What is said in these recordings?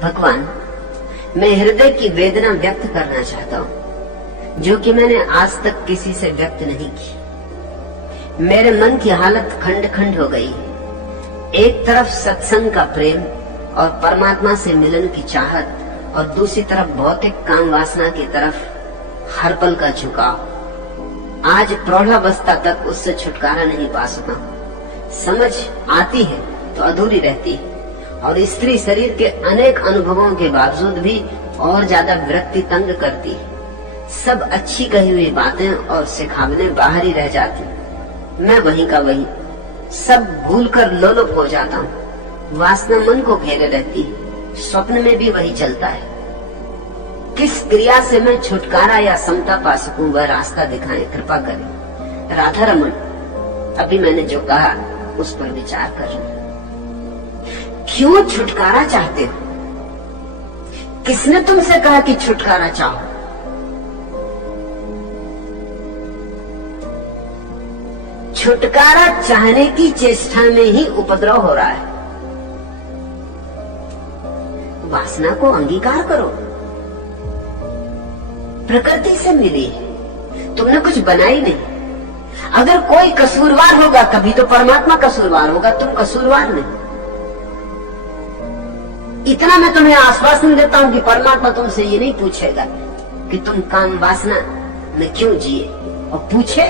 भगवान, मैं हृदय की वेदना व्यक्त करना चाहता हूँ जो कि मैंने आज तक किसी से व्यक्त नहीं की। मेरे मन की हालत खंड खंड हो गई है। एक तरफ सत्संग का प्रेम और परमात्मा से मिलन की चाहत, और दूसरी तरफ भौतिक काम वासना की तरफ हर पल का झुकाव। आज प्रौढ़ावस्था तक उससे छुटकारा नहीं पा सका। समझ आती है तो अधूरी रहती है, और स्त्री शरीर के अनेक अनुभवों के बावजूद भी और ज्यादा विरक्ति तंग करती है। सब अच्छी कही हुई बातें और सिखावने बाहर ही रह जाती। मैं वहीं का वहीं, सब भूलकर लोलुप हो जाता हूँ। वासना मन को घेरे रहती है, स्वप्न में भी वही चलता है। किस क्रिया से मैं छुटकारा या समता पा सकूं, वह रास्ता दिखाएं, कृपा करें। राधा रमन, अभी मैंने जो कहा उस पर विचार कर। क्यों छुटकारा चाहते हो? किसने तुमसे कहा कि छुटकारा चाहो? छुटकारा चाहने की चेष्टा में ही उपद्रव हो रहा है। वासना को अंगीकार करो। प्रकृति से मिली है, तुमने कुछ बनाई नहीं। अगर कोई कसूरवार होगा कभी तो परमात्मा कसूरवार होगा, तुम कसूरवार नहीं। इतना मैं तुम्हें आश्वासन देता हूं कि परमात्मा तुमसे ये नहीं पूछेगा कि तुम काम वासना में क्यों जिए, और पूछे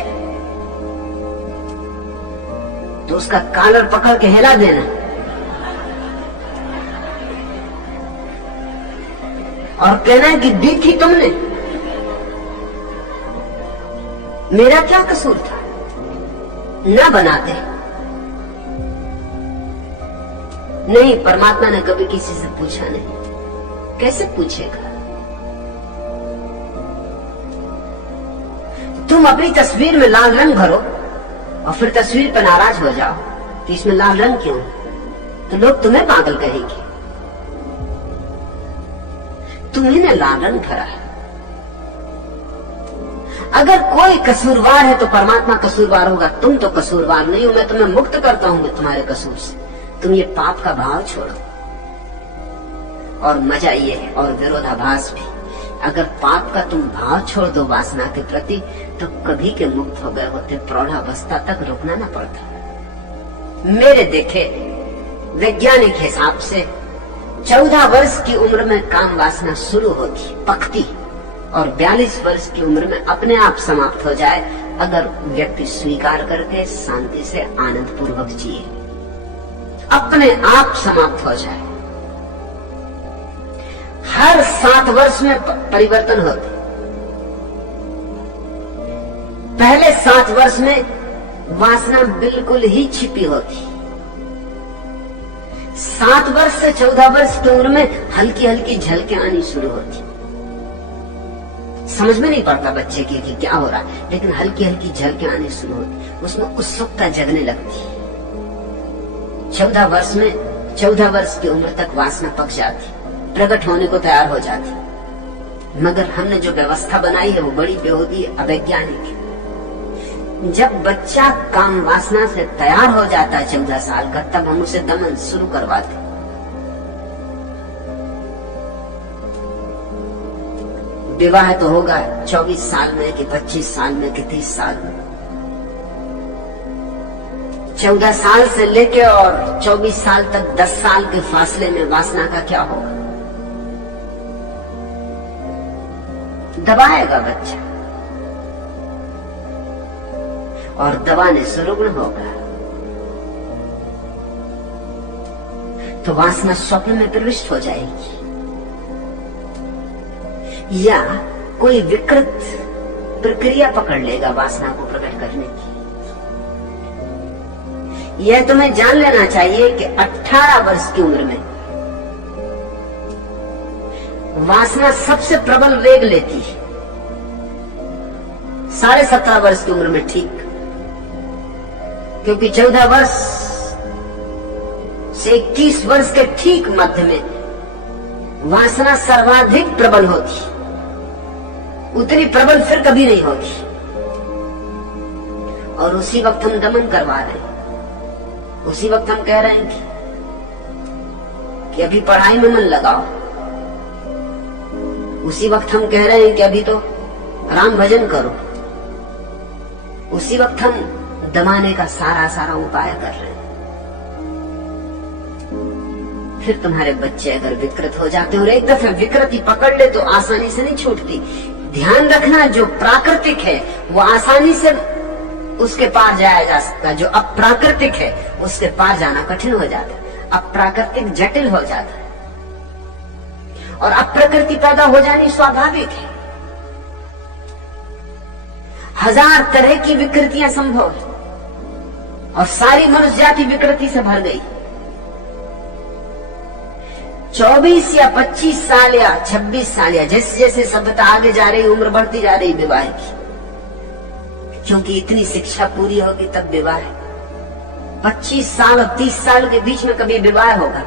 तो उसका कॉलर पकड़ के हिला देना और कहना है कि दी थी तुमने, मेरा क्या कसूर था? न बनाते। नहीं, परमात्मा ने कभी किसी से पूछा नहीं। कैसे पूछेगा? तुम अपनी तस्वीर में लाल रंग भरो और फिर तस्वीर पर नाराज हो जाओ तो इसमें लाल रंग क्यों? तो लोग तुम्हें पागल कहेंगे। तुम्ही ने लाल रंग भरा है। अगर कोई कसूरवार है तो परमात्मा कसूरवार होगा, तुम तो कसूरवार नहीं हो। मैं तुम्हें मुक्त करता हूं तुम्हारे कसूर से। तुम ये पाप का भाव छोड़ो। और मजा ये है, और विरोधाभास भी, अगर पाप का तुम भाव छोड़ दो वासना के प्रति तो कभी के मुक्त हो गए होते। प्रौढ़ावस्था तक रुकना ना पड़ता। मेरे देखे वैज्ञानिक हिसाब से 14 वर्ष की उम्र में काम वासना शुरू होती, पकती, और 42 वर्ष की उम्र में अपने आप समाप्त हो जाए अगर व्यक्ति स्वीकार करके शांति से आनंद पूर्वक जिए। अपने आप समाप्त हो जाए। हर 7 वर्ष में परिवर्तन होते। पहले 7 वर्ष में वासना बिल्कुल ही छिपी होती। 7 वर्ष से 14 वर्ष की उम्र में हल्की हल्की झलकें आनी शुरू होती। समझ में नहीं पड़ता बच्चे की कि क्या हो रहा है, लेकिन हल्की हल्की झलकें आनी शुरू होती। उसमें उत्सुकता जगने लगती। 14 वर्ष की उम्र तक वासना पक जाती, प्रकट होने को तैयार हो जाती। मगर हमने जो व्यवस्था बनाई है वो बड़ी बेहूदी, अवैज्ञानिक है। जब बच्चा काम वासना से तैयार हो जाता है 14 साल का, तब हम उसे दमन शुरू करवाते। विवाह तो होगा 24 साल में कि 25 साल में कि 30 साल में। 14 साल से लेके और 24 साल तक 10 साल के फासले में वासना का क्या होगा? दबाएगा बच्चा और दबाने से रुग्ण होगा तो वासना स्वप्न में प्रविष्ट हो जाएगी, या कोई विकृत प्रक्रिया पकड़ लेगा वासना को प्रकट करने की। यह तुम्हें जान लेना चाहिए कि 18 वर्ष की उम्र में वासना सबसे प्रबल वेग लेती है। 17.5 वर्ष की उम्र में ठीक, क्योंकि 14 वर्ष से 21 वर्ष के ठीक मध्य में वासना सर्वाधिक प्रबल होती। उतनी प्रबल फिर कभी नहीं होती, और उसी वक्त हम दमन करवा रहे हैं। उसी वक्त हम कह रहे हैं कि अभी पढ़ाई में मन लगाओ, उसी वक्त हम कह रहे हैं कि अभी तो राम भजन करो, उसी वक्त हम दबाने का सारा उपाय कर रहे हैं। फिर तुम्हारे बच्चे अगर विकृत हो जाते हैं, और एक दफे विकृति पकड़ ले तो आसानी से नहीं छूटती। ध्यान रखना, जो प्राकृतिक है वो आसानी से उसके पार जाया जा सकता है, जो अप्राकृतिक है उसके पार जाना कठिन हो जाता है। अप्राकृतिक जटिल हो जाता है और अप्रकृति पैदा हो जानी स्वाभाविक है। हजार तरह की विकृतियां संभव है और सारी मनुष्य जाति विकृति से भर गई। 24 या 25 साल या 26 साल या जैसे जैसे सभ्यता आगे जा रही, उम्र बढ़ती जा रही विवाह की, क्योंकि इतनी शिक्षा पूरी होगी तब विवाह है। 25 साल और 30 साल के बीच में कभी विवाह होगा।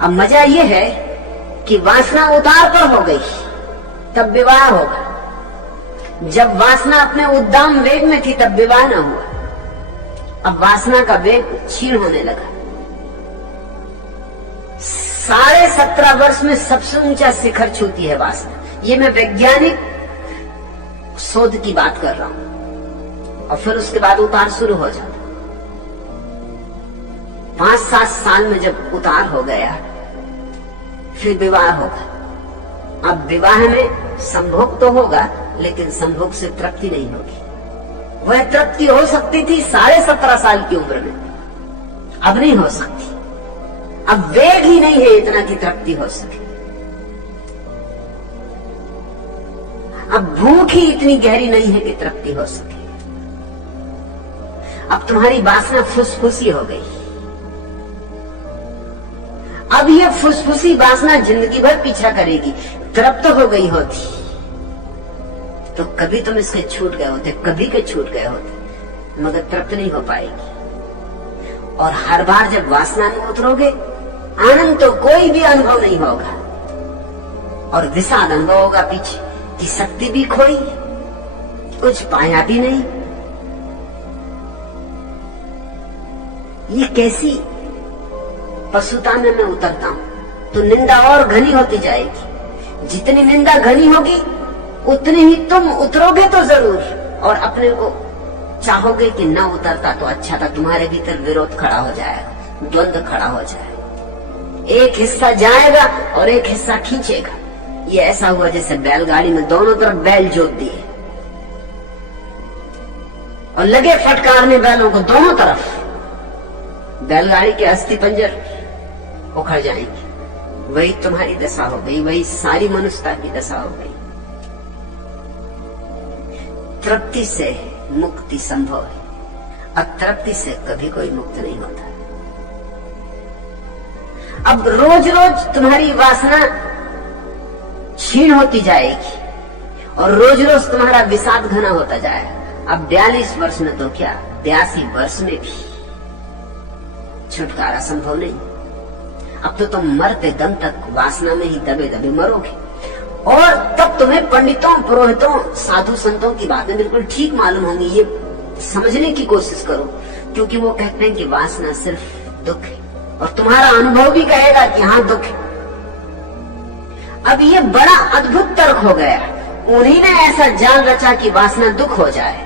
अब मजा यह है कि वासना उतार पर हो गई तब विवाह होगा। जब वासना अपने उद्दाम वेग में थी तब विवाह न हुआ। अब वासना का वेग क्षीण होने लगा। 17.5 वर्ष में सबसे ऊंचा शिखर छूती है वासना। ये मैं वैज्ञानिक शोध की बात कर रहा हूं। और फिर उसके बाद उतार शुरू हो जाता। 5-7 साल में जब उतार हो गया फिर विवाह होगा। अब विवाह में संभोग तो होगा, लेकिन संभोग से तृप्ति नहीं होगी। वह तृप्ति हो सकती थी 17.5 साल की उम्र में, अब नहीं हो सकती। अब वेग ही नहीं है इतना कि तृप्ति हो सके। अब भूख ही इतनी गहरी नहीं है कि तृप्ति हो सके। अब तुम्हारी वासना फुसफुसी हो गई। अब यह फुसफुसी वासना जिंदगी भर पीछा करेगी। तृप्त हो गई होती तो कभी तुम इसके छूट गए होते, कभी के छूट गए होते, मगर तृप्त नहीं हो पाएगी। और हर बार जब वासना में उतरोगे, आनंद तो कोई भी अनुभव नहीं होगा और विषाद अनुभव होगा। पीछे की शक्ति भी खोई, कुछ पाया भी नहीं। ये कैसी पशुता में मैं उतरता हूं तो निंदा और घनी होती जाएगी। जितनी निंदा घनी होगी उतनी ही तुम उतरोगे तो जरूर, और अपने को चाहोगे कि ना उतरता तो अच्छा था। तुम्हारे भीतर विरोध खड़ा हो जाएगा, द्वंद्व खड़ा हो जाएगा। एक हिस्सा जाएगा और एक हिस्सा खींचेगा। ये ऐसा हुआ जैसे बैलगाड़ी में दोनों तरफ बैल जोत दिए और लगे फटकारने बैलों को दोनों तरफ। बैलगाड़ी के अस्थि पंजर उखड़ जाएंगे। वही तुम्हारी दशा हो गई, वही सारी मनुष्यता की दशा हो गई। तृप्ति से मुक्ति संभव है, अतृप्ति से कभी कोई मुक्त नहीं होता। अब रोज रोज तुम्हारी वासना क्षीण होती जाएगी और रोज रोज तुम्हारा विषाद घना होता जाएगा। अब 42 वर्ष में तो क्या, 82 वर्ष में भी छुटकारा संभव नहीं। अब तो तुम मरते दम तक वासना में ही दबे दबे मरोगे। और तब तुम्हें पंडितों, पुरोहितों, साधु संतों की बातें बिल्कुल ठीक मालूम होंगी। ये समझने की कोशिश करो, क्योंकि वो कहते हैं कि वासना सिर्फ दुख है, और तुम्हारा अनुभव भी कहेगा कि हाँ दुख है। अब ये बड़ा अद्भुत तर्क हो गया। उन्हीं ने ऐसा जाल रचा कि वासना दुख हो जाए,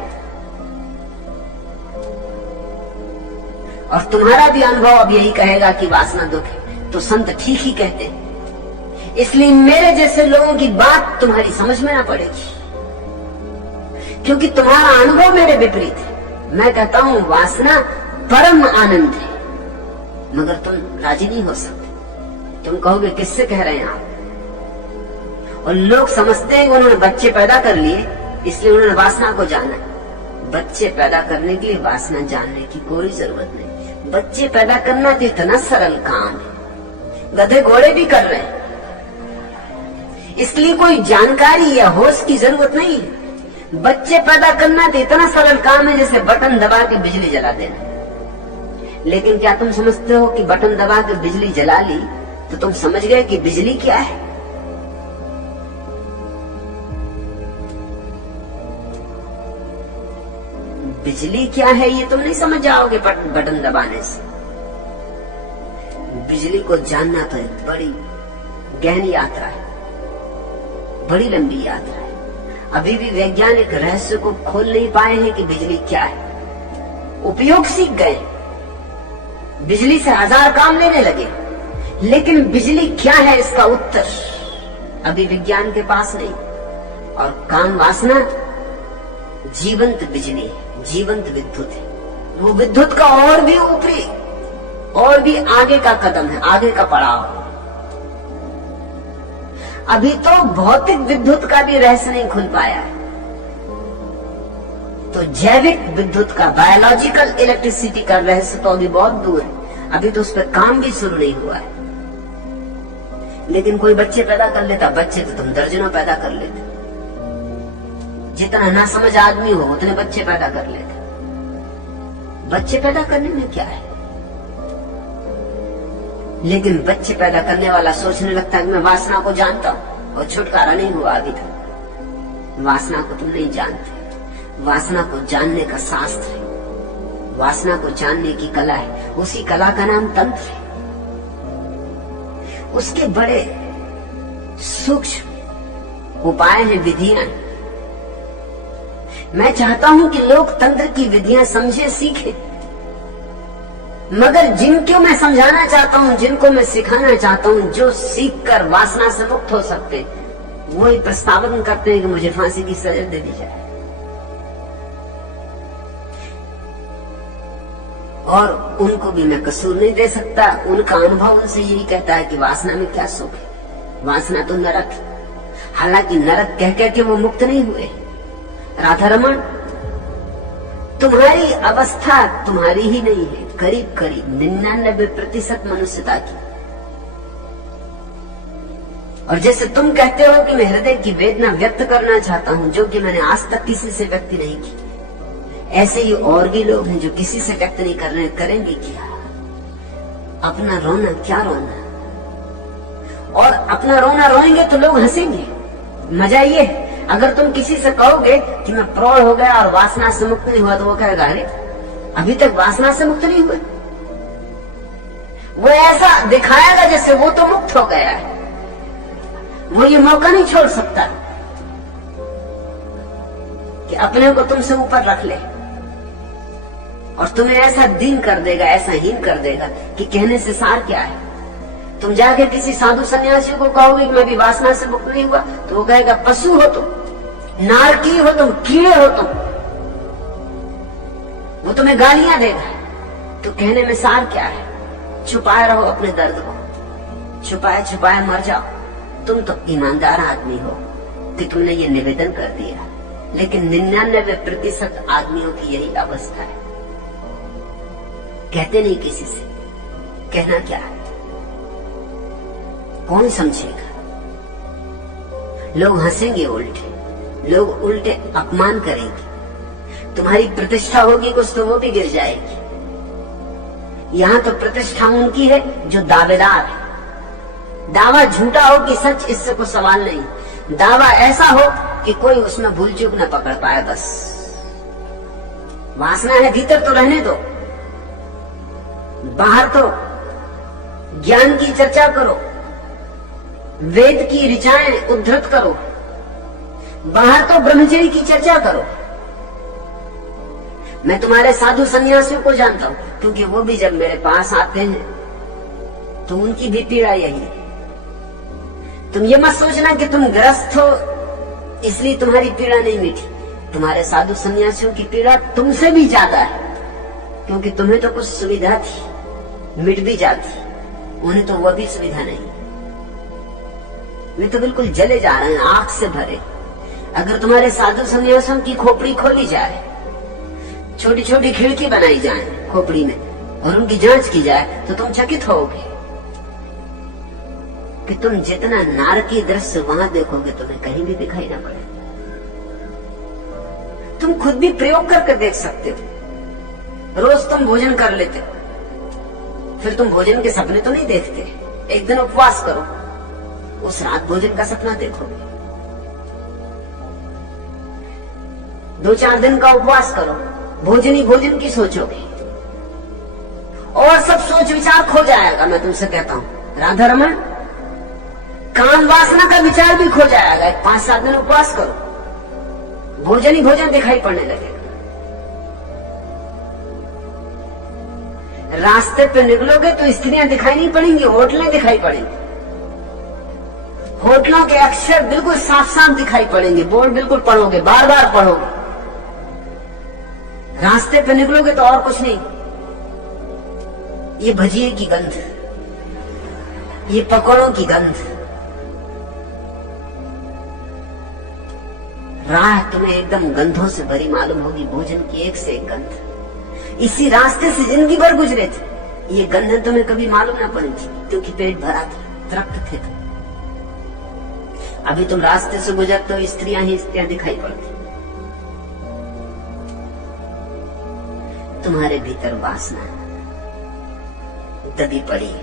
और तुम्हारा भी अनुभव अब यही कहेगा कि वासना दुख है। तो संत ठीक ही कहते हैं। इसलिए मेरे जैसे लोगों की बात तुम्हारी समझ में ना पड़ेगी, क्योंकि तुम्हारा अनुभव मेरे विपरीत है। मैं कहता हूं वासना परम आनंद है, मगर तुम राजी नहीं हो सकते। तुम कहोगे किससे कह रहे हैं आप? और लोग समझते हैं उन्होंने बच्चे पैदा कर लिए इसलिए उन्होंने वासना को जाना। बच्चे पैदा करने के लिए वासना जानने की कोई जरूरत नहीं। बच्चे पैदा करना तो इतना सरल काम है, गधे घोड़े भी कर रहे हैं। इसलिए कोई जानकारी या होश की जरूरत नहीं है। बच्चे पैदा करना तो इतना सरल काम है जैसे बटन दबा के बिजली जला देना। लेकिन क्या तुम समझते हो कि बटन दबा के बिजली जला ली तो तुम समझ गए कि बिजली क्या है? बिजली क्या है ये तुम नहीं समझ जाओगे बटन दबाने से। बिजली को जानना तो एक बड़ी गहन यात्रा है। बड़ी लंबी यात्रा है। अभी भी वैज्ञानिक रहस्य को खोल नहीं पाए हैं कि बिजली क्या है। उपयोग सीख गए, बिजली से 1000 काम लेने लगे, लेकिन बिजली क्या है इसका उत्तर अभी विज्ञान के पास नहीं। और काम वासना जीवंत बिजली है, जीवंत विद्युत है। वो विद्युत का और भी ऊपरी, और भी आगे का कदम है, आगे का पड़ाव। अभी तो भौतिक विद्युत का भी रहस्य नहीं खुल पाया है, तो जैविक विद्युत का, बायोलॉजिकल इलेक्ट्रिसिटी का रहस्य तो अभी बहुत दूर है। अभी तो उस पर काम भी शुरू नहीं हुआ है। लेकिन कोई बच्चे पैदा कर लेता, बच्चे तो तुम दर्जनों पैदा कर लेते। जितना ना समझ आदमी हो उतने बच्चे पैदा कर लेते। बच्चे पैदा करने में क्या है? लेकिन बच्चे पैदा करने वाला सोचने लगता है कि मैं वासना को जानता हूं, और छुटकारा नहीं हुआ अभी तक। वासना को तुम नहीं जानते। वासना को जानने का शास्त्र है, वासना को जानने की कला है। उसी कला का नाम तंत्र है। उसके बड़े सूक्ष्म उपाय हैं, विधियां हैं। मैं चाहता हूं कि लोग तंत्र की विधियां समझे, सीखें। मगर जिनको मैं समझाना चाहता हूं, जिनको मैं सिखाना चाहता हूं, जो सीखकर वासना से मुक्त हो सकते, वही प्रस्तावन करते हैं कि मुझे फांसी की सजा दे दी जाए। और उनको भी मैं कसूर नहीं दे सकता। उनका अनुभव उनसे यही कहता है कि वासना में क्या सुख है, वासना तो नरक है। हालांकि नरक कह कह के वो मुक्त नहीं हुए। राधा रमण, तुम्हारी अवस्था तुम्हारी ही नहीं है, करीब करीब 99% मनुष्यता की। और जैसे तुम कहते हो कि मैं हृदय की वेदना व्यक्त करना चाहता हूं, जो कि मैंने आज तक किसी से व्यक्त नहीं की, ऐसे ही और भी लोग हैं जो किसी से व्यक्त नहीं कर रहे। करेंगे क्या? अपना रोना क्या रोना, और अपना रोना रोएंगे तो लोग हंसेंगे। मजा ये है, अगर तुम किसी से कहोगे कि मैं प्रौढ़ हो गया और वासना से मुक्त नहीं हुआ, तो वो कहेगा अरे अभी तक वासना से मुक्त नहीं हुए। वो ऐसा दिखाएगा जैसे वो तो मुक्त हो गया है। वो ये मौका नहीं छोड़ सकता कि अपने को तुमसे ऊपर रख ले, और तुम्हें ऐसा दीन कर देगा, ऐसा हीन कर देगा कि कहने से सार क्या है। तुम जाके किसी साधु सन्यासी को कहोगे कि मैं भी वासना से मुक्त नहीं हुआ, तो वो कहेगा पशु हो तुम, नारकी हो तुम, कीड़े हो तुम। वो तुम्हें गालियां देगा। तो कहने में सार क्या है? छुपाए रहो अपने दर्द को, छुपाए छुपाए मर जाओ। तुम तो ईमानदार आदमी हो कि तुमने ये निवेदन कर दिया, लेकिन 99% आदमियों की यही अवस्था है। कहते नहीं किसी से, कहना क्या है? कौन समझेगा? लोग हंसेंगे, उल्टे लोग उल्टे अपमान करेंगे। तुम्हारी प्रतिष्ठा होगी कुछ तो वो भी गिर जाएगी। यहां तो प्रतिष्ठा उनकी है जो दावेदार है। दावा झूठा हो कि सच, इससे कोई सवाल नहीं। दावा ऐसा हो कि कोई उसमें भूल चूक न पकड़ पाए। बस वासना है भीतर तो रहने दो, बाहर तो ज्ञान की चर्चा करो, वेद की ऋचाएं उद्धृत करो, बाहर तो ब्रह्मचर्य की चर्चा करो। मैं तुम्हारे साधु सन्यासियों को जानता हूं, क्योंकि वो भी जब मेरे पास आते हैं तो उनकी भी पीड़ा यही है। तुम ये मत सोचना कि तुम ग्रस्त हो इसलिए तुम्हारी पीड़ा नहीं मिटी। तुम्हारे साधु सन्यासियों की पीड़ा तुमसे भी ज्यादा है, क्योंकि तुम्हें तो कुछ सुविधा थी, मिट भी जाती, उन्हें तो वह भी सुविधा नहीं। वे तो बिल्कुल जले जा रहे हैं, आग से भरे। अगर तुम्हारे साधु सन्यासियों की खोपड़ी खोली जाए, छोटी छोटी खिड़की बनाई जाए खोपड़ी में, और उनकी जांच की जाए, तो तुम चकित होगे कि तुम जितना नारकी दृश्य वहां देखोगे तुम्हें कहीं भी दिखाई ना पड़े। तुम खुद भी प्रयोग करके देख सकते हो। रोज तुम भोजन कर लेते, फिर तुम भोजन के सपने तो नहीं देखते। एक दिन उपवास करो, उस रात भोजन का सपना देखोगे। 2-4 दिन का उपवास करो, भोजन ही भोजन की सोचोगे, और सब सोच विचार खो जाएगा। मैं तुमसे कहता हूं राधा रमण, काम वासना का विचार भी खो जाएगा। 5-7 दिन उपवास करो, भोजन ही भोजन दिखाई पड़ने लगेगा। रास्ते पे निकलोगे तो स्त्रियां दिखाई नहीं पड़ेंगी, होटलें दिखाई पड़ेंगी। होटलों के अक्षर बिल्कुल साफ साफ दिखाई पड़ेंगे, बोर्ड बिल्कुल पढ़ोगे, बार बार पढ़ोगे। रास्ते पे निकलोगे तो और कुछ नहीं, ये भजिए की गंध, ये पकौड़ों की गंध, राह तुम्हें एकदम गंधों से भरी मालूम होगी, भोजन की एक से एक गंध। इसी रास्ते से जिंदगी भर गुजरे थे, ये गंध तुम्हें कभी मालूम ना पड़ी थी, क्योंकि पेट भरा था, तृप्त थे तुम। अभी तुम रास्ते से गुजरते हो, स्त्रियां ही स्त्रियां दिखाई पड़ती। तुम्हारे भीतर वासना दबी पड़ी।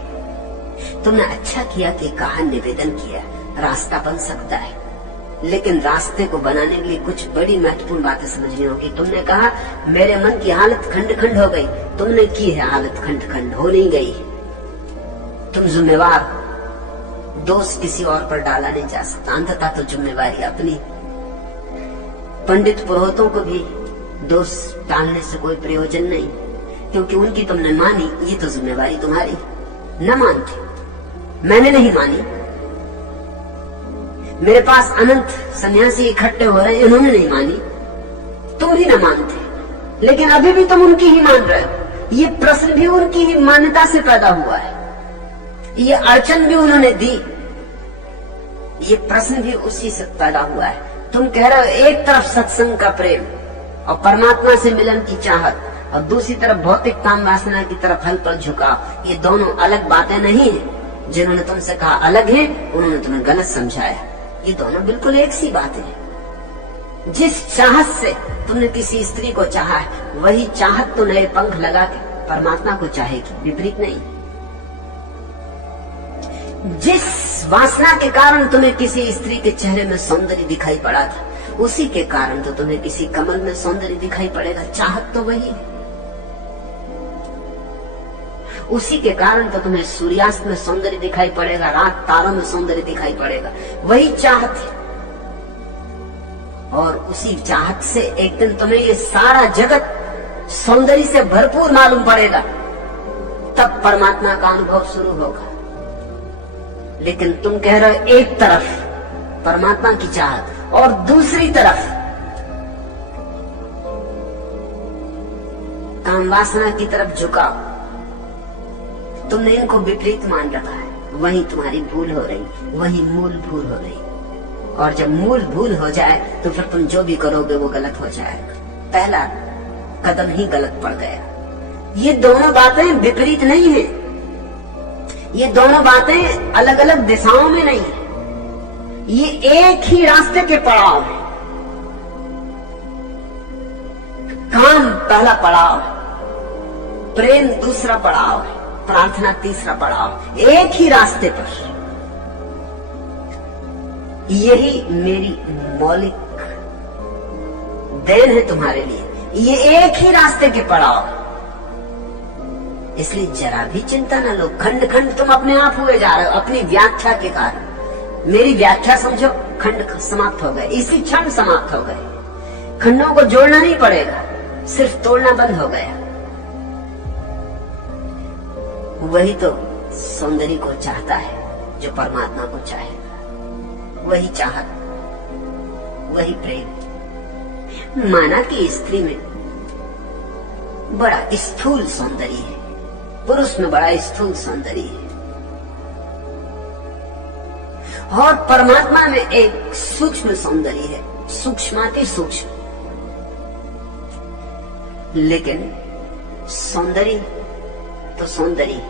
तुमने अच्छा किया कि कहा, निवेदन किया, रास्ता बन सकता है, लेकिन रास्ते को बनाने के लिए कुछ बड़ी महत्वपूर्ण बातें समझनी होगी। तुमने कहा मेरे मन की हालत खंड खंड हो गई, तुमने की है हालत खंड खंड, हो नहीं गई। तुम जिम्मेवार, दोष किसी और पर डाला नहीं जा सकता, अंततः तो जिम्मेवारी अपनी। पंडित पुरोहितों को भी दोष डालने से कोई प्रयोजन नहीं, क्योंकि उनकी तुमने मानी, ये तो जिम्मेवारी तुम्हारी। न मानती, मैंने नहीं मानी। मेरे पास अनंत सन्यासी इकट्ठे हो रहे हैं, इन्होंने नहीं मानी, तुम भी न मानते, लेकिन अभी भी तुम उनकी ही मान रहे हो। ये प्रश्न भी उनकी ही मान्यता से पैदा हुआ है, ये अड़चन भी उन्होंने दी, ये प्रश्न भी उसी से पैदा हुआ है। तुम कह रहे हो एक तरफ सत्संग का प्रेम और परमात्मा से मिलन की चाहत, और दूसरी तरफ भौतिक काम वासना की तरफ हल पर झुकाव। ये दोनों अलग बातें नहीं है। जिन्होंने तुमसे कहा अलग है, उन्होंने तुम्हें गलत समझाया। ये दोनों बिल्कुल एक सी बातें हैं। जिस चाहत से तुमने किसी स्त्री को चाहा है, वही चाहत तो नए पंख लगा के परमात्मा को चाहेगी, विपरीत नहीं। जिस वासना के कारण तुम्हें किसी स्त्री के चेहरे में सौंदर्य दिखाई पड़ा था, उसी के कारण तो तुम्हें किसी कमल में सौंदर्य दिखाई पड़ेगा। चाहत तो वही है। उसी के कारण तो तुम्हें सूर्यास्त में सौंदर्य दिखाई पड़ेगा, रात तारों में सौंदर्य दिखाई पड़ेगा, वही चाहत है। और उसी चाहत से एक दिन तुम्हें ये सारा जगत सौंदर्य से भरपूर मालूम पड़ेगा, तब परमात्मा का अनुभव शुरू होगा। लेकिन तुम कह रहे हो एक तरफ परमात्मा की चाहत और दूसरी तरफ काम वासना की तरफ झुकाव। तुमने इनको विपरीत मान रखा है, वही तुम्हारी भूल हो रही, वही मूल भूल हो रही। और जब मूल भूल हो जाए तो फिर तुम जो भी करोगे वो गलत हो जाएगा। पहला कदम ही गलत पड़ गया। ये दोनों बातें विपरीत नहीं है, ये दोनों बातें अलग अलग दिशाओं में नहीं है, ये एक ही रास्ते के पड़ाव है। काम पहला पड़ाव, प्रेम दूसरा पड़ाव है, प्रार्थना तीसरा पड़ाव। एक ही रास्ते पर। यही मेरी मौलिक देन है तुम्हारे लिए, ये एक ही रास्ते के पड़ाव। इसलिए जरा भी चिंता न लो। खंड खंड तुम अपने आप हुए जा रहे हो अपनी व्याख्या के कारण। मेरी व्याख्या समझो, खंड समाप्त हो गए, इसी क्षण समाप्त हो गए। खंडों को जोड़ना नहीं पड़ेगा, सिर्फ तोड़ना बंद हो गया। वही तो सौंदर्य को चाहता है जो परमात्मा को चाहेगा। वही चाहत, वही प्रेम। माना कि स्त्री में बड़ा स्थूल सौंदर्य है, पुरुष में बड़ा स्थूल सौंदर्य है, और परमात्मा में एक सूक्ष्म सौंदर्य है, सूक्ष्माति सूक्ष्म। लेकिन सौंदर्य तो सौंदर्य।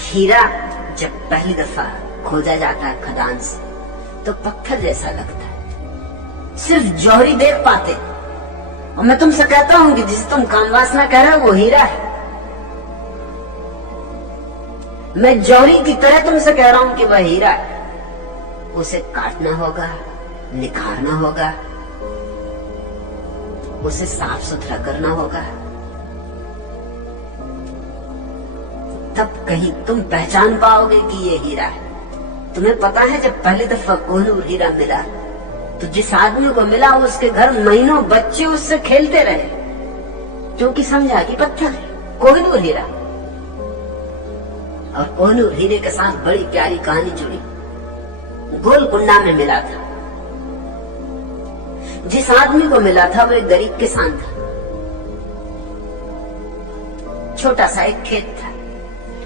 हीरा जब पहली दफा खोजा जाता है खदान से तो पत्थर जैसा लगता है, सिर्फ जौहरी देख पाते। और मैं तुमसे कहता हूं कि जिसे तुम कामवासना कह रहे हो वो हीरा है। मैं जौहरी की तरह तुमसे कह रहा हूं कि वह हीरा है। उसे काटना होगा, निखारना होगा, उसे साफ सुथरा करना होगा, तब कहीं तुम पहचान पाओगे कि ये हीरा है। तुम्हें पता है जब पहली दफा कोहिनूर हीरा मिला तो जिस आदमी को मिला उसके घर महीनों बच्चे उससे खेलते रहे, क्योंकि समझा कि पत्थर है कोहिनूर हीरा। और कोहिनूर हीरे के साथ बड़ी प्यारी कहानी जुड़ी। गोलकुंडा में मिला था। जिस आदमी को मिला था वो एक गरीब किसान था। छोटा सा एक खेत था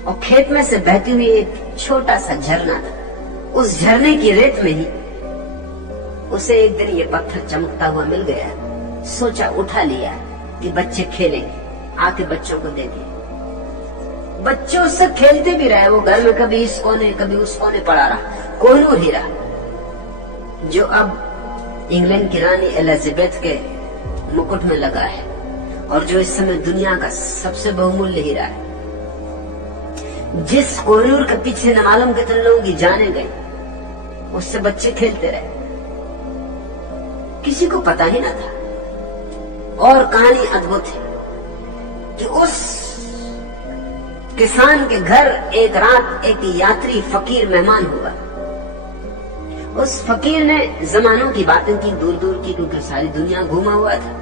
और खेत में से बहती हुई एक छोटा सा झरना था। उस झरने की रेत में ही उसे एक दिन ये पत्थर चमकता हुआ मिल गया। सोचा, उठा लिया कि बच्चे खेलेंगे, आके बच्चों को दे दिया। बच्चे उससे खेलते भी रहे। वो घर में कभी इस कोने कभी उस कोने पड़ा रहा। कोहिनूर हीरा जो अब इंग्लैंड की रानी एलिजाबेथ के मुकुट में लगा है और जो इस समय दुनिया का सबसे बहुमूल्य हीरा है, जिस कोहिनूर के पीछे न मालूम कितने लोगों की जाने गई, उससे बच्चे खेलते रहे, किसी को पता ही ना था। और कहानी अद्भुत है कि उस किसान के घर एक रात एक यात्री फकीर मेहमान हुआ। उस फकीर ने जमानों की बातें की, दूर दूर की, क्योंकि सारी दुनिया घूमा हुआ था।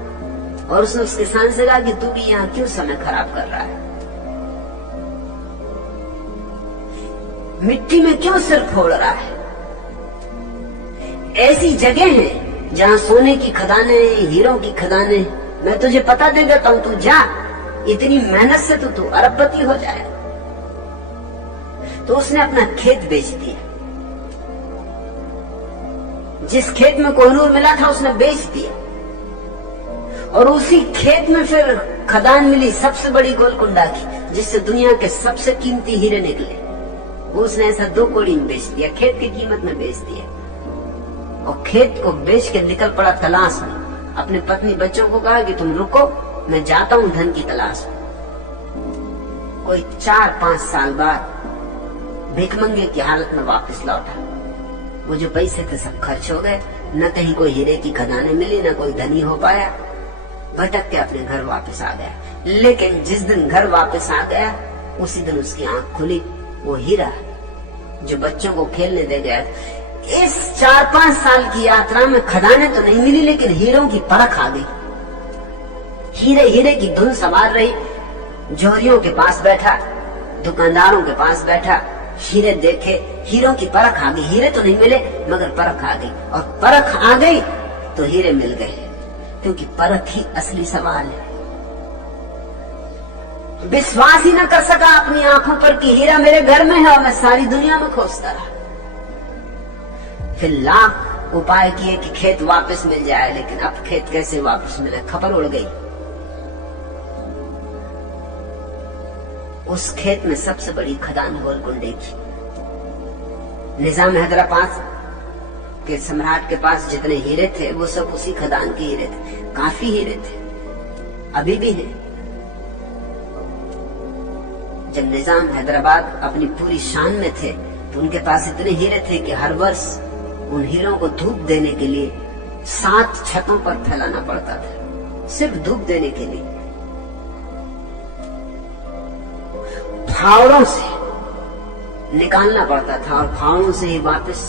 और उसने उस किसान से कहा कि तू भी यहाँ क्यों समय खराब कर रहा है, मिट्टी में क्यों सिर फोड़ रहा है। ऐसी जगह है जहाँ सोने की खदानें, हीरों की खदानें, मैं तुझे पता दे देता हूँ, तू जा, इतनी मेहनत से तो तू अरबपति हो जाए। तो उसने अपना खेत बेच दिया। जिस खेत में कोहिनूर मिला था उसने बेच दिया और उसी खेत में फिर खदान मिली सबसे बड़ी गोलकुंडा की, जिससे दुनिया के सबसे कीमती हीरे निकले। वो उसने ऐसा 2 कौड़ी में बेच दिया, खेत की कीमत में बेच दिया। और खेत को बेच के निकल पड़ा तलाश में। अपने पत्नी बच्चों को कहा कि तुम रुको, मैं जाता हूं धन की तलाश में। कोई 4-5 साल बाद भिखमंगे की हालत में वापस लौटा। वो जो पैसे थे सब खर्च हो गए, न कहीं कोई हीरे की खदानें मिली, न कोई धनी हो पाया। भटक के अपने घर वापस आ गया। लेकिन जिस दिन घर वापस आ गया उसी दिन उसकी आंख खुली। वो हीरा जो बच्चों को खेलने दे गया, इस 4-5 साल की यात्रा में खदानें तो नहीं मिली, लेकिन हीरों की परख आ गई। हीरे हीरे की धुन सवार रही। जोहरियों के पास बैठा, दुकानदारों के पास बैठा, हीरे देखे, हीरों की परख आ गई। हीरे तो नहीं मिले मगर परख आ गई, और परख आ गई तो हीरे मिल गए, क्योंकि परख ही असली सवाल है। विश्वास ही न कर सका अपनी आंखों पर कि हीरा मेरे घर में है, और मैं सारी दुनिया में खोजता रहा। फिर लाख उपाय किए कि खेत वापस मिल जाए, लेकिन अब खेत कैसे वापस मिले, खबर उड़ गई। उस खेत में सबसे बड़ी खदान गोलकुंडे की। निजाम हैदराबाद के सम्राट के पास जितने हीरे थे वो सब उसी खदान के हीरे थे। काफी हीरे थे, अभी भी हैं। जब निजाम हैदराबाद अपनी पूरी शान में थे तो उनके पास इतने हीरे थे कि हर वर्ष उन हीरों को धूप देने के लिए 7 छतों पर फैलाना पड़ता था, सिर्फ धूप देने के लिए। फावड़ों से निकालना पड़ता था और फावड़ों से ही वापस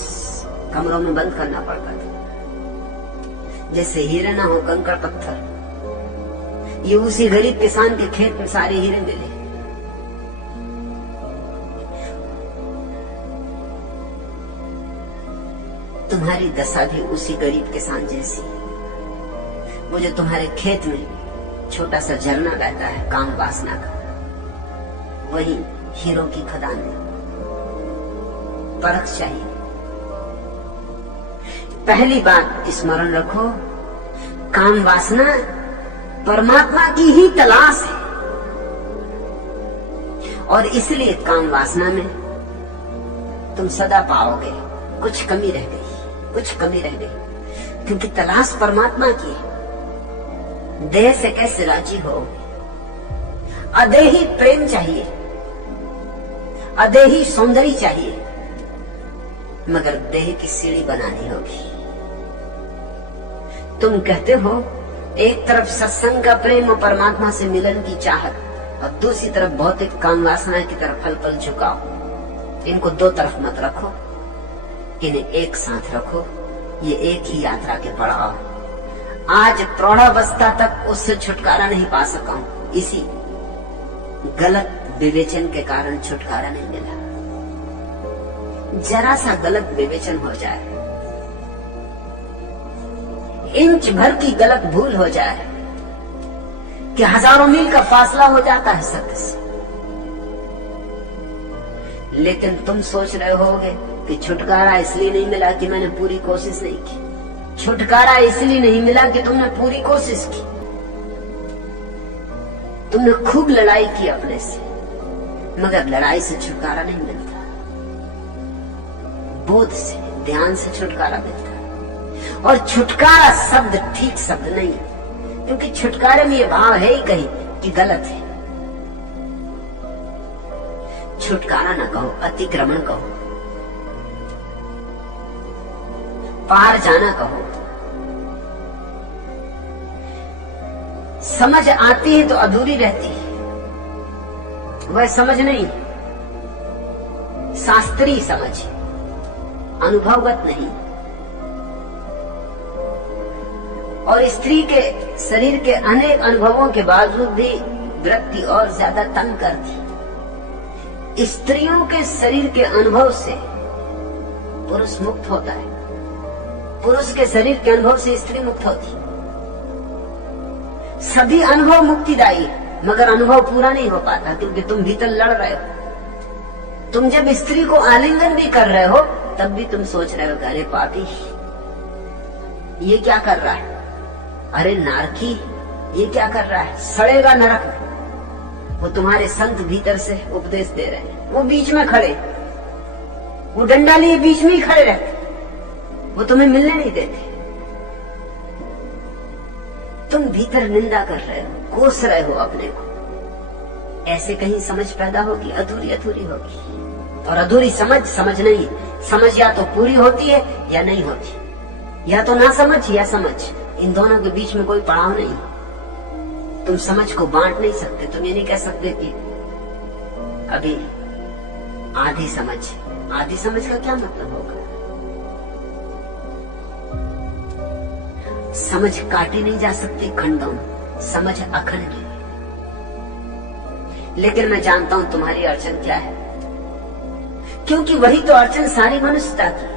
कमरों में बंद करना पड़ता था। जैसे हीरे ना हो, कंकड़ पत्थर। ये उसी गरीब किसान के खेत में सारे हीरे मिले। तुम्हारी दशा भी उसी गरीब किसान जैसी। वो जो तुम्हारे खेत में छोटा सा झरना बहता है काम वासना का, वही हीरों की खदान है। परख चाहिए। पहली बात स्मरण रखो, काम वासना परमात्मा की ही तलाश है, और इसलिए काम वासना में तुम सदा पाओगे कुछ कमी रह गई, कुछ कमी रह गई, क्योंकि तलाश परमात्मा की है। देह से कैसे राजी हो? अदेही प्रेम चाहिए, अदेही सौंदर्य चाहिए, मगर देह की सीढ़ी बनानी होगी। तुम कहते हो एक तरफ सत्संग का प्रेम और परमात्मा से मिलन की चाहत, और दूसरी तरफ भौतिक काम वासना की तरफ पल पल झुकाओ। इनको 2 तरफ मत रखो। इन्हें एक साथ रखो, ये एक ही यात्रा के पड़ाव। आज प्रौढ़ावस्था तक उससे छुटकारा नहीं पा सका हूं, इसी गलत विवेचन के कारण छुटकारा नहीं मिला। जरा सा गलत विवेचन हो जाए, इंच भर की गलत भूल हो जाए कि हजारों मील का फासला हो जाता है सत्य से। लेकिन तुम सोच रहे होगे कि छुटकारा इसलिए नहीं मिला कि मैंने पूरी कोशिश नहीं की। छुटकारा इसलिए नहीं मिला कि तुमने पूरी कोशिश की। तुमने खूब लड़ाई की अपने से, मगर लड़ाई से छुटकारा नहीं मिलता। बोध से, ध्यान से छुटकारा मिलता है। और छुटकारा शब्द ठीक शब्द नहीं, क्योंकि छुटकारे में यह भाव है ही कहीं कि गलत है। छुटकारा ना कहो, अतिक्रमण कहो, पार जाना कहो। समझ आती है तो अधूरी रहती है, वह समझ नहीं, शास्त्रीय समझ, अनुभवगत नहीं। और स्त्री के शरीर के अनेक अनुभवों के बावजूद भी वृत्ति और ज्यादा तंग करती। स्त्रियों के शरीर के अनुभव से पुरुष मुक्त होता है, पुरुष के शरीर के अनुभव से स्त्री मुक्त होती। सभी अनुभव मुक्तिदायी, मगर अनुभव पूरा नहीं हो पाता, क्योंकि तुम भीतर लड़ रहे हो। तुम जब स्त्री को आलिंगन भी कर रहे हो तब भी तुम सोच रहे हो, अरे पापी ये क्या कर रहा है, अरे नारकी ये क्या कर रहा है, सड़ेगा नरक में। वो तुम्हारे संत भीतर से उपदेश दे रहे हैं, वो बीच में खड़े, वो डंडा लिए बीच में ही खड़े रहते, वो तुम्हें मिलने नहीं देते। तुम भीतर निंदा कर रहे हो, कोस रहे हो अपने को। ऐसे कहीं समझ पैदा होगी, अधूरी अधूरी होगी। और अधूरी समझ समझ नहीं, समझ या तो पूरी होती है या नहीं होती, या तो ना समझ या समझ, इन दोनों के बीच में कोई पड़ाव नहीं। तुम समझ को बांट नहीं सकते। तुम ये नहीं कह सकते कि अभी आधी समझ। आधी समझ का क्या मतलब होगा? समझ काटी नहीं जा सकती खंडों में, समझ अखंड है। लेकिन मैं जानता हूं तुम्हारी अड़चन क्या है, क्योंकि वही तो अड़चन सारी मनुष्यता की।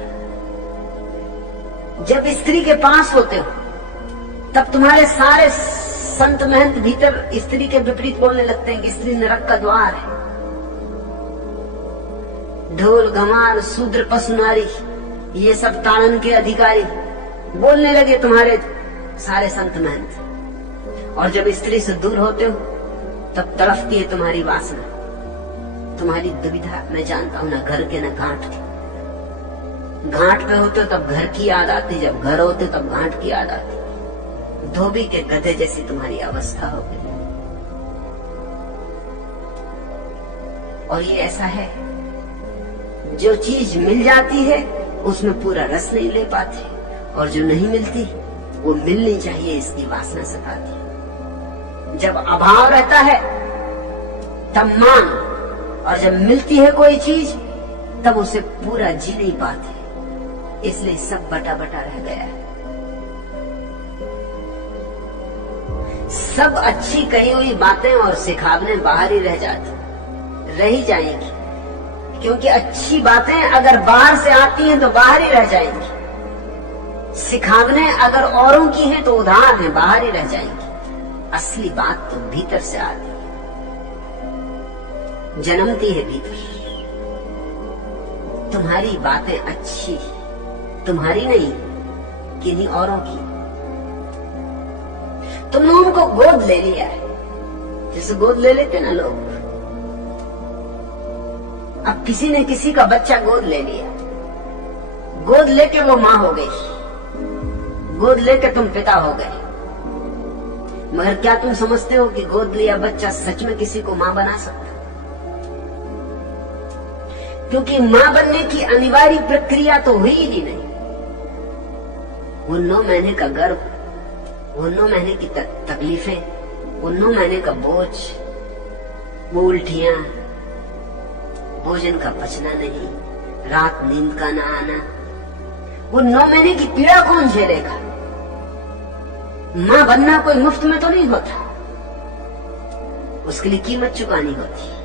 जब स्त्री के पास होते हो तब तुम्हारे सारे संत महंत भीतर स्त्री के विपरीत बोलने लगते हैं कि स्त्री नरक का द्वार है। ढोल गमार शूद्र पशु नारी ये सब ताड़न के अधिकारी बोलने लगे तुम्हारे सारे संत महंत। और जब स्त्री से दूर होते हो तब तड़फती है तुम्हारी वासना, तुम्हारी दुविधा। मैं जानता हूं, ना घर के ना घाट के। घाट पे होते हो तब घर की याद आती, जब घर होते तब घाट की याद आती। धोबी के गधे जैसी तुम्हारी अवस्था हो गई। और ये ऐसा है, जो चीज मिल जाती है उसमें पूरा रस नहीं ले पाते, और जो नहीं मिलती वो मिलनी चाहिए इसकी वासना सताती। जब अभाव रहता है तब मांग, और जब मिलती है कोई चीज तब उसे पूरा जी नहीं पाते। इसलिए सब बटा बटा रह गया है। सब अच्छी कही हुई बातें और सिखावने बाहर ही रह जाती, रह ही जाएंगी, क्योंकि अच्छी बातें अगर बाहर से आती हैं तो बाहर ही रह जाएंगी। सिखावने अगर औरों की हैं तो उधार हैं, बाहर ही रह जाएंगी। असली बात तो भीतर से आती है, जन्मती है भीतर। तुम्हारी बातें अच्छी, तुम्हारी नहीं, किन्हीं औरों की। तुमने उनको गोद ले लिया है, जैसे गोद ले लेते ना लोग। अब किसी ने किसी का बच्चा गोद ले लिया, गोद लेके वो मां हो गई, गोद लेके तुम पिता हो गए। मगर क्या तुम समझते हो कि गोद लिया बच्चा सच में किसी को मां बना सकता? क्योंकि मां बनने की अनिवार्य प्रक्रिया तो हुई ही नहीं। वो 9 महीने का गर्भ, वो 9 महीने की तकलीफें, वो 9 महीने का बोझ, वो उल्टियां, भोजन का पचना नहीं, रात नींद का ना आना, वो 9 महीने की पीड़ा कौन झेलेगा? मां बनना कोई मुफ्त में तो नहीं होता, उसके लिए कीमत चुकानी होती है।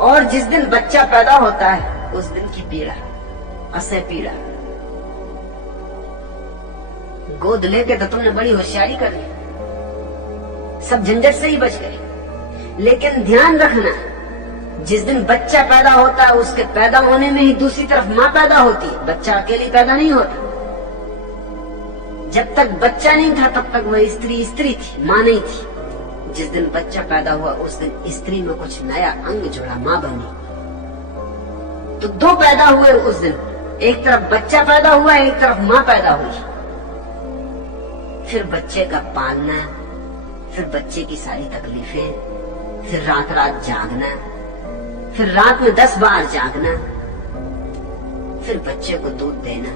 और जिस दिन बच्चा पैदा होता है उस दिन की पीड़ा, असह पीड़ा। गोद लेके तो तुमने बड़ी होशियारी कर ली, सब झंझट से ही बच गए। लेकिन ध्यान रखना, जिस दिन बच्चा पैदा होता है उसके पैदा होने में ही दूसरी तरफ मां पैदा होती है। बच्चा अकेली पैदा नहीं होता। जब तक बच्चा नहीं था तब तक वह स्त्री स्त्री थी, मां नहीं थी। जिस दिन बच्चा पैदा हुआ उस दिन स्त्री में कुछ नया अंग जुड़ा, मां बनी। तो 2 पैदा हुए उस दिन, एक तरफ बच्चा पैदा हुआ, एक तरफ मां पैदा हुई। फिर बच्चे का पालना, फिर बच्चे की सारी तकलीफें, फिर रात रात जागना, फिर रात में 10 बार जागना, फिर बच्चे को दूध देना,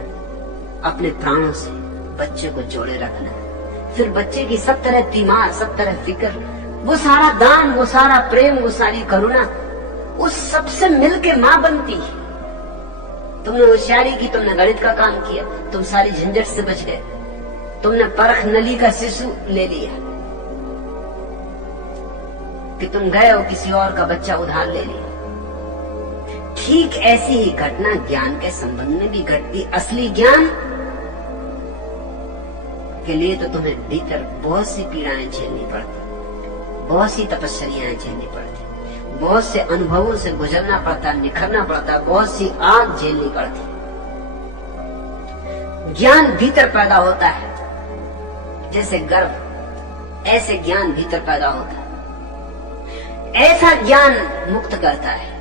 अपने प्राणों से बच्चे को जोड़े रखना, फिर बच्चे की सब तरह तीमार, सब तरह फिक्र, वो सारा दान, वो सारा प्रेम, वो सारी करुणा, उस सबसे मिलके मां बनती है। तुमने होशियारी की, तुमने गणित का काम किया, तुम सारी झंझट से बच गए। तुमने परख नली का शिशु ले लिया कि तुम गए हो किसी और का बच्चा उधार ले लिया। ठीक ऐसी ही घटना ज्ञान के संबंध में भी घटती। असली ज्ञान के लिए तो तुम्हें भीतर बहुत सी पीड़ाएं झेलनी पड़ती, बहुत सी तपस्याएं झेलनी पड़ती, बहुत से अनुभवों से गुजरना पड़ता, निखरना पड़ता, बहुत सी आग झेलनी पड़ती। ज्ञान भीतर पैदा होता है, जैसे गर्भ, ऐसे ज्ञान भीतर पैदा होता है। ऐसा ज्ञान मुक्त करता है।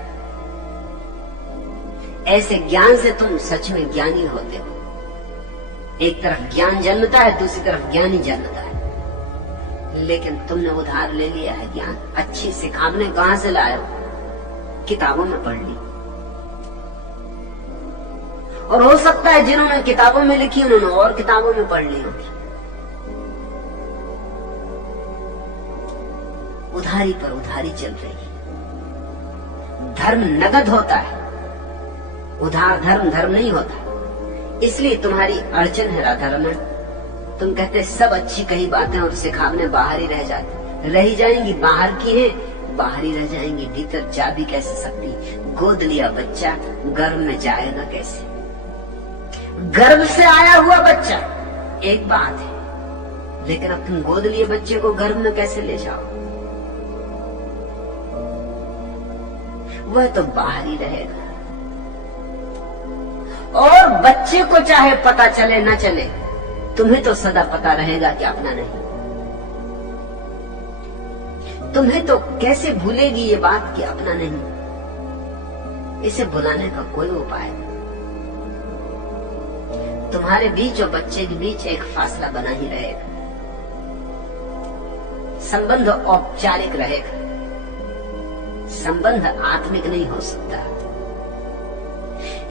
ऐसे ज्ञान से तुम सच में ज्ञानी होते हो। एक तरफ ज्ञान जन्मता है, दूसरी तरफ ज्ञानी जन्मता है। लेकिन तुमने उधार ले लिया है ज्ञान। अच्छी सिखावने कहां से लाए हो? किताबों में पढ़ ली। और हो सकता है जिन्होंने किताबों में लिखी उन्होंने और किताबों में पढ़ ली होगी। उधारी पर उधारी चल रही है। धर्म नगद होता है, उधार धर्म नहीं होता। इसलिए तुम्हारी अड़चन है राधा रमन। तुम कहते सब अच्छी कही बातें और सिखावने बाहर ही रह जाती, रही जाएंगी बाहर की है, बाहर ही रह जाएंगी, भीतर जा भी कैसे सकती? गोद लिया बच्चा गर्भ में जाएगा कैसे? गर्भ से आया हुआ बच्चा एक बात है, लेकिन अब तुम गोद लिए बच्चे को गर्भ में कैसे ले जाओ? वह तो बाहर ही रहेगा। और बच्चे को चाहे पता चले न चले, तुम्हें तो सदा पता रहेगा कि अपना नहीं। तुम्हें तो कैसे भूलेगी ये बात कि अपना नहीं? इसे भुलाने का कोई उपाय नहीं। तुम्हारे बीच और बच्चे के बीच एक फासला बना ही रहेगा। संबंध औपचारिक रहेगा, संबंध आत्मिक नहीं हो सकता।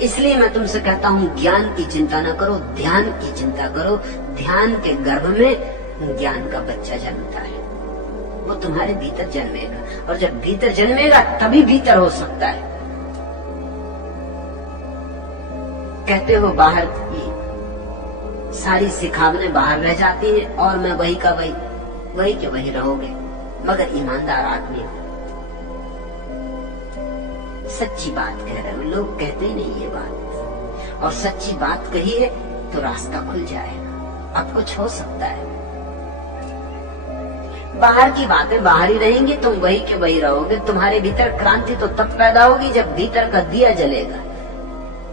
इसलिए मैं तुमसे कहता हूं, ज्ञान की चिंता न करो, ध्यान की चिंता करो। ध्यान के गर्भ में ज्ञान का बच्चा जन्मता है, वो तुम्हारे भीतर जन्मेगा। और जब भीतर जन्मेगा तभी भीतर हो सकता है। कहते हो बाहर की सारी सिखावने बाहर रह जाती हैं और मैं वही का वही, वही के वही रहोगे, मगर ईमानदार आदमी हो। सच्ची बात कह रहे हो, लोग कहते ही नहीं ये बात। और सच्ची बात कही है तो रास्ता खुल जाएगा। अब कुछ हो सकता है। बाहर की बातें बाहर ही रहेंगी, तुम वही के वही रहोगे। तुम्हारे भीतर क्रांति तो तब पैदा होगी जब भीतर का दिया जलेगा।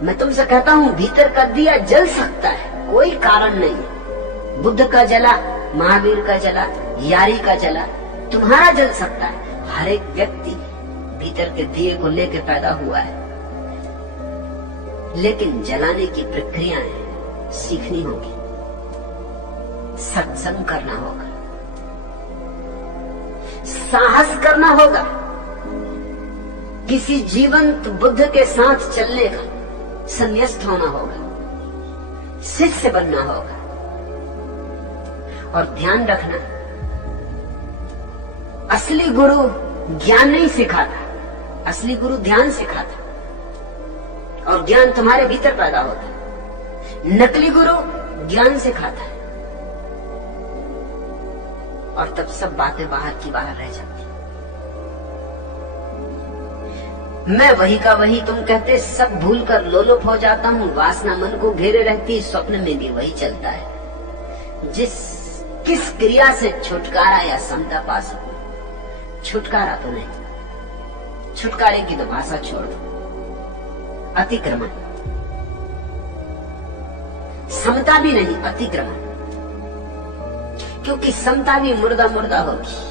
मैं तुमसे कहता हूँ, भीतर का दिया जल सकता है, कोई कारण नहीं। बुद्ध का जला, महावीर का जला, यारी का जला, तुम्हारा जल सकता है। हर एक व्यक्ति भीतर के दिए को लेकर पैदा हुआ है, लेकिन जलाने की प्रक्रियाएं सीखनी होगी, सत्संग करना होगा, साहस करना होगा, किसी जीवंत बुद्ध के साथ चलने का संन्यास्त होना होगा, शिष्य बनना होगा। और ध्यान रखना, असली गुरु ज्ञान नहीं सिखाता, असली गुरु ध्यान सिखाता। और ज्ञान तुम्हारे भीतर पैदा होता है। नकली गुरु ज्ञान से खाता है और तब सब बातें बाहर की बाहर रह जाती। मैं वही का वही तुम कहते सब भूल कर लोलुप हो जाता हूँ। वासना मन को घेरे रहती, स्वप्न में भी वही चलता है। किस क्रिया से छुटकारा या समता पा सकूं? छुटकारा तो नहीं, छुटकारे की तो भाषा छोड़ दो। अतिक्रमण, समता भी नहीं, अतिक्रमण। क्योंकि समता भी मुर्दा मुर्दा होगी।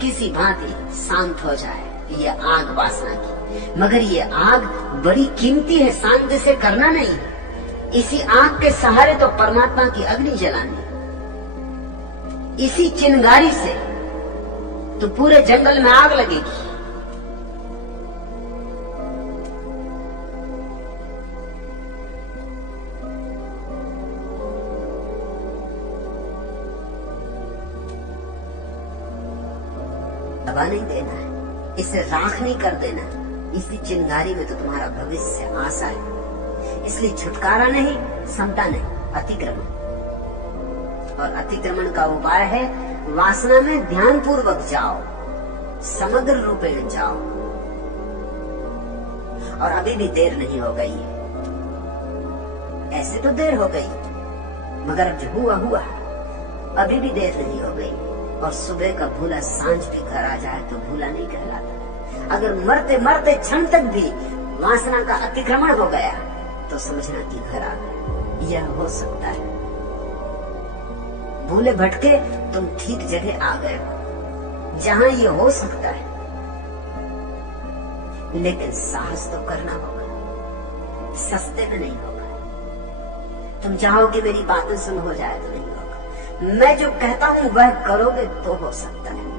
किसी भांति शांत हो जाए ये आग वासना की, मगर ये आग बड़ी कीमती है, शांत से करना नहीं। इसी आग के सहारे तो परमात्मा की अग्नि जलानी। इसी चिंगारी से तो पूरे जंगल में आग लगेगी। दबा नहीं देना है, इसे राख नहीं कर देना। इसी चिंगारी में तो तुम्हारा भविष्य आशा है। इसलिए छुटकारा नहीं, समता नहीं, अतिक्रमण। और अतिक्रमण का उपाय है वासना में ध्यान पूर्वक जाओ, समग्र रूपेण जाओ। और अभी भी देर नहीं हो गई है। ऐसे तो देर हो गई, मगर अब जो हुआ हुआ, अभी भी देर नहीं हो गई। और सुबह का भूला सांझ भी घर आ जाए तो भूला नहीं कहलाता। अगर मरते मरते क्षण तक भी वासना का अतिक्रमण हो गया तो समझना कि घर आ गए। यह हो सकता है। भूले भटके तुम ठीक जगह आ गए हो जहां ये हो सकता है। लेकिन साहस तो करना होगा, सस्ते में नहीं होगा। तुम चाहो कि मेरी बातें सुन हो जाए तो नहीं होगा। मैं जो कहता हूं वह करोगे तो हो सकता है।